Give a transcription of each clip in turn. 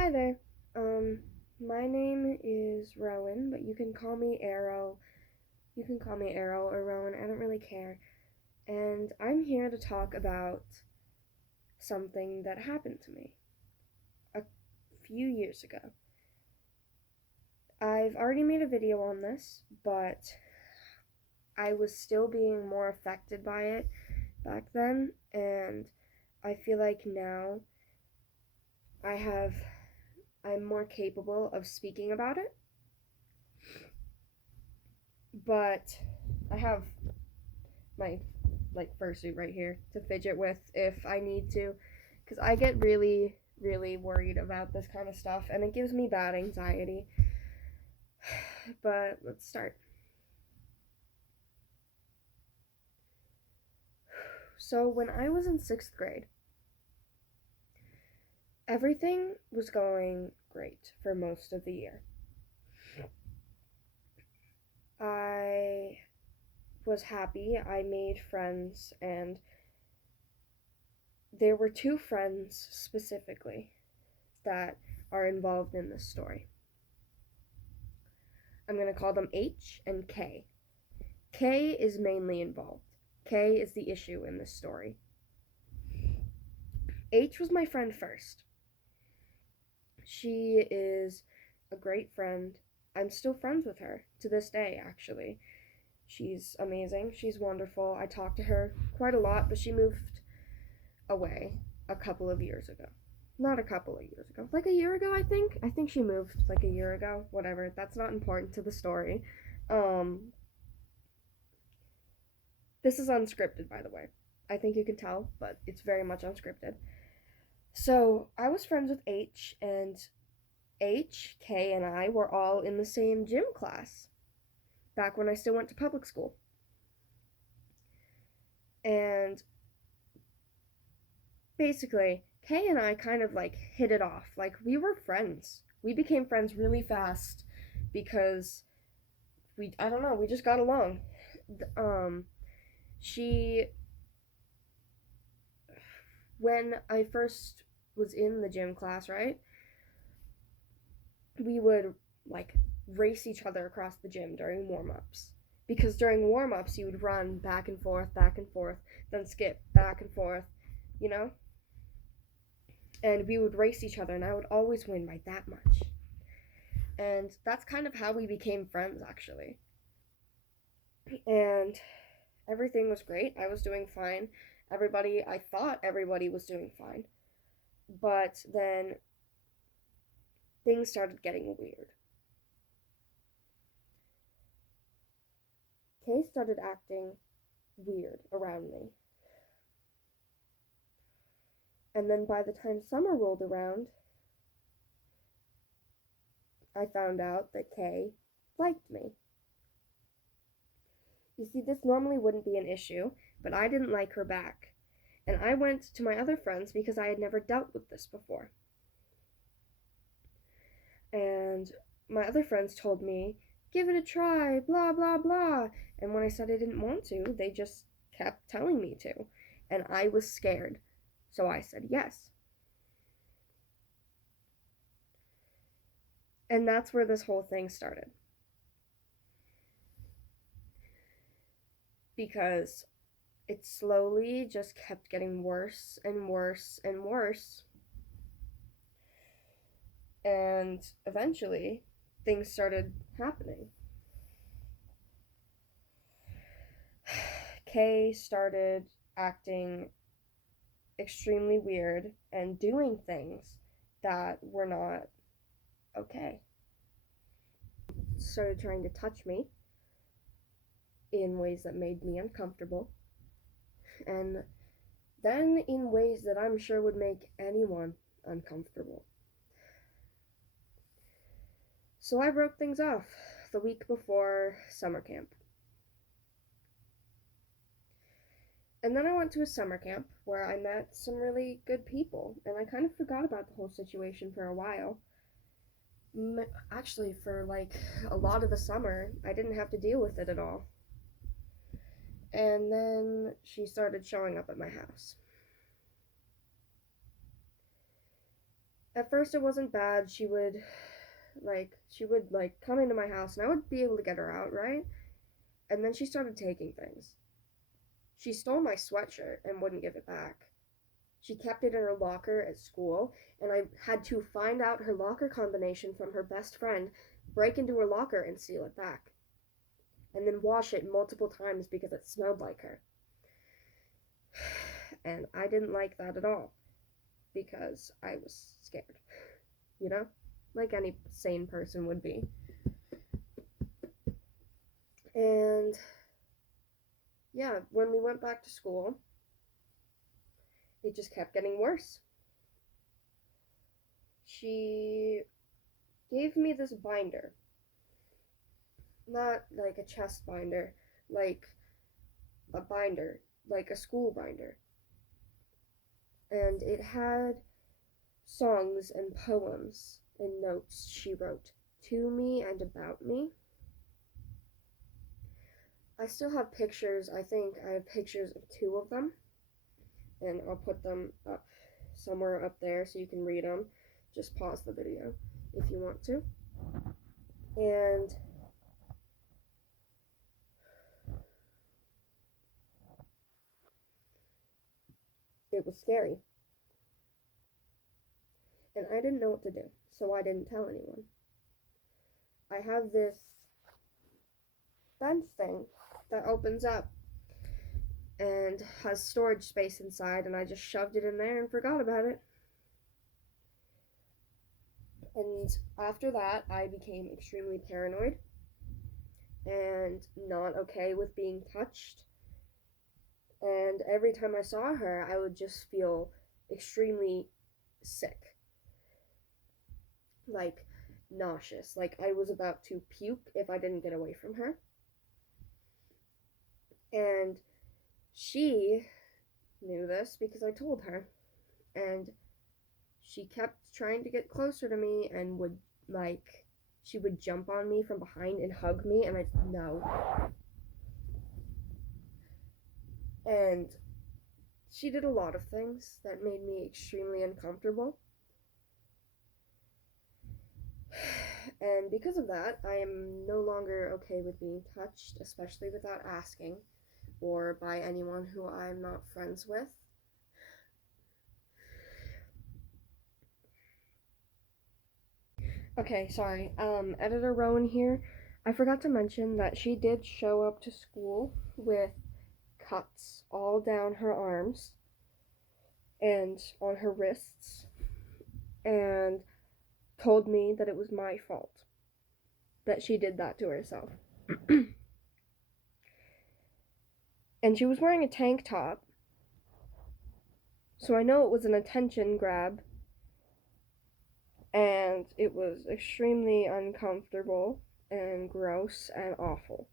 Hi there. My name is Rowan, but you can call me Arrow. You can call me Arrow or Rowan, I don't really care. And I'm here to talk about something that happened to me a few years ago. I've already made a video on this, but I was still being more affected by it back then, and I feel like now I have I'm more capable of speaking about it, but I have my fursuit right here to fidget with if I need to, because I get really worried about this kind of stuff and it gives me bad anxiety. But let's start. So when I was in 6th grade, everything was going great for most of the year. I was happy, I made friends, and there were two friends specifically that are involved in this story. I'm going to call them H and K. K is mainly involved. K is the issue in this story. H was my friend first. She is a great friend. I'm still friends with her to this day, actually. She's amazing. She's wonderful. I talk to her quite a lot, but she moved away a couple of years ago. Not a couple of years ago. Like a year ago, I think. I think she moved like a year ago. Whatever. That's not important to the story. This is unscripted, by the way. I think you can tell, but it's very much unscripted. So I was friends with H, and H, K, and I were all in the same gym class back when I still went to public school. And basically, K and I kind of like hit it off. Like, we were friends. We became friends really fast because I don't know, we just got along. She, when I first was in the gym class, right? We would like race each other across the gym during warm-ups, because during warm-ups you would run back and forth, then skip back and forth, you know, and we would race each other and I would always win by that much. And that's kind of how we became friends, actually. And everything was great. I was doing fine. I thought everybody was doing fine. But then things started getting weird. Kay started acting weird around me. And then by the time summer rolled around, I found out that Kay liked me. You see, this normally wouldn't be an issue, but I didn't like her back. And I went to my other friends because I had never dealt with this before. And my other friends told me, give it a try, blah, blah, blah. And when I said I didn't want to, they just kept telling me to. And I was scared. So I said yes. And that's where this whole thing started. Because it slowly just kept getting worse and worse and worse. And eventually, things started happening. Kay started acting extremely weird and doing things that were not okay. Started trying to touch me in ways that made me uncomfortable, and then in ways that I'm sure would make anyone uncomfortable. So I broke things off the week before summer camp. And then I went to a summer camp where I met some really good people, and I kind of forgot about the whole situation for a while. Actually, for like a lot of the summer, I didn't have to deal with it at all. And then she started showing up at my house. At first it wasn't bad. She would come into my house and I would be able to get her out, right? And then she started taking things. She stole my sweatshirt and wouldn't give it back. She kept it in her locker at school, and I had to find out her locker combination from her best friend, break into her locker, and steal it back. And then wash it multiple times because it smelled like her. And I didn't like that at all because I was scared, you know? Like any sane person would be. And yeah, when we went back to school, it just kept getting worse. She gave me this binder. Not like a chest binder, like a binder, like a school binder. And it had songs and poems and notes she wrote to me and about me. I still have pictures. I think I have pictures of two of them, and I'll put them up somewhere up there so you can read them. Just pause the video if you want to. And it was scary. And I didn't know what to do, so I didn't tell anyone. I have this fence thing that opens up and has storage space inside, and I just shoved it in there and forgot about it. And after that, I became extremely paranoid and not okay with being touched. And every time I saw her, I would just feel extremely sick, like nauseous, like I was about to puke if I didn't get away from her. And she knew this because I told her, and she kept trying to get closer to me and would she would jump on me from behind and hug me, and I no. And she did a lot of things that made me extremely uncomfortable. And because of that, I am no longer okay with being touched, especially without asking, or by anyone who I'm not friends with. Okay, sorry. Editor Rowan here. I forgot to mention that she did show up to school with cuts all down her arms and on her wrists, and told me that it was my fault that she did that to herself. And she was wearing a tank top, so I know it was an attention grab, and it was extremely uncomfortable and gross and awful.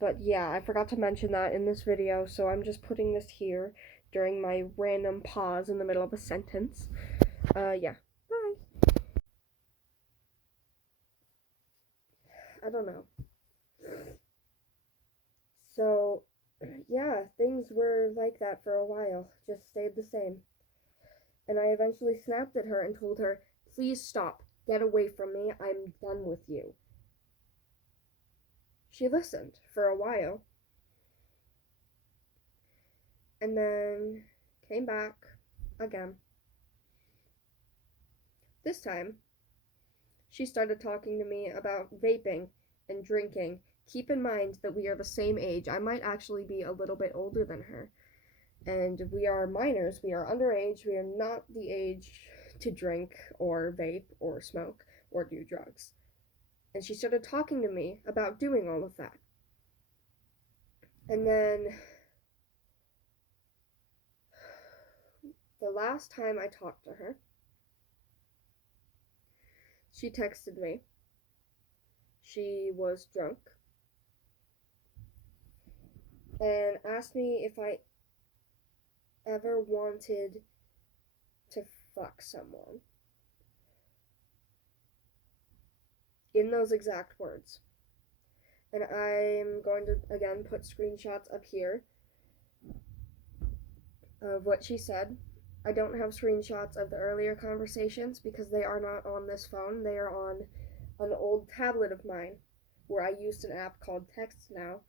But yeah, I forgot to mention that in this video, so I'm just putting this here during my random pause in the middle of a sentence. Yeah. Bye. I don't know. So, yeah, things were like that for a while, just stayed the same. And I eventually snapped at her and told her, "Please stop. Get away from me. I'm done with you." She listened for a while. And then came back again. This time, she started talking to me about vaping and drinking. Keep in mind that we are the same age. I might actually be a little bit older than her. And we are minors. We are underage. We are not the age to drink or vape or smoke or do drugs. And she started talking to me about doing all of that. And then the last time I talked to her, she texted me. She was drunk and asked me if I ever wanted to fuck someone. In those exact words. And I'm going to again put screenshots up here of what she said. I don't have screenshots of the earlier conversations because they are not on this phone. They are on an old tablet of mine where I used an app called Text Now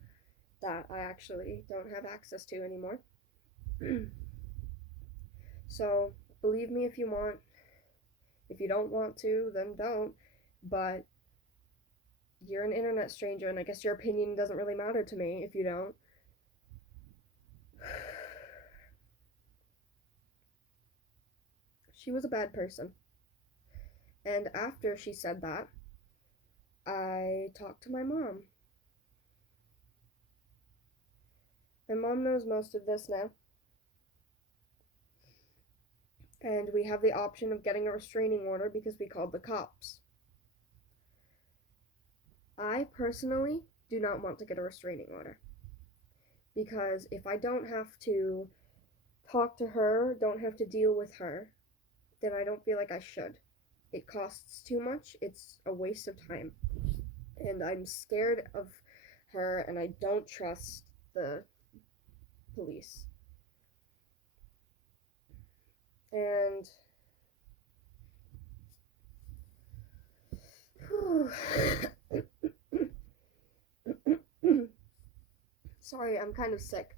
that I actually don't have access to anymore. So, believe me if you want. If you don't want to, then don't. But you're an internet stranger, and I guess your opinion doesn't really matter to me if you don't. She was a bad person. And after she said that, I talked to my mom. My mom knows most of this now. And we have the option of getting a restraining order because we called the cops. I personally do not want to get a restraining order. Because if I don't have to talk to her, don't have to deal with her, then I don't feel like I should. It costs too much. It's a waste of time. And I'm scared of her, and I don't trust the police. And sorry, I'm kind of sick.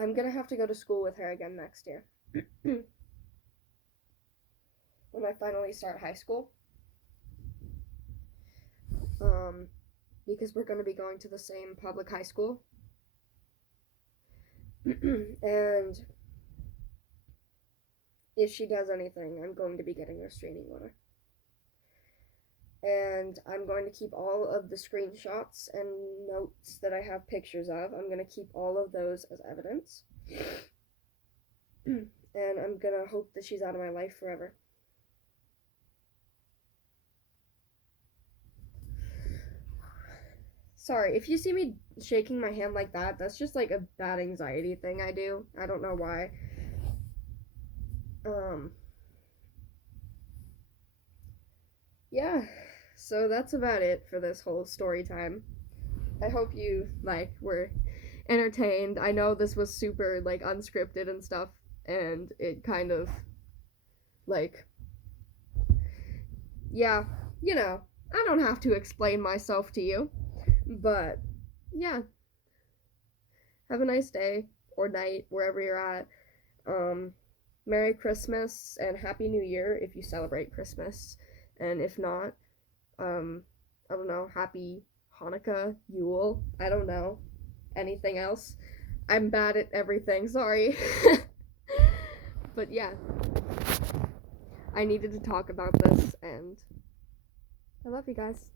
I'm gonna have to go to school with her again next year. When I finally start high school. Because we're gonna be going to the same public high school. And if she does anything, I'm going to be getting a restraining order. And I'm going to keep all of the screenshots and notes that I have pictures of. I'm going to keep all of those as evidence. And I'm going to hope that she's out of my life forever. Sorry, if you see me shaking my hand like that, that's just like a bad anxiety thing I do. I don't know why. Yeah, so that's about it for this whole story time. I hope you, were entertained. I know this was super, unscripted and stuff, and it kind of, yeah, I don't have to explain myself to you, but, yeah, have a nice day, or night, wherever you're at. Merry Christmas, and Happy New Year if you celebrate Christmas, and if not, I don't know, Happy Hanukkah, Yule, I don't know, anything else. I'm bad at everything, sorry. But yeah, I needed to talk about this, and I love you guys.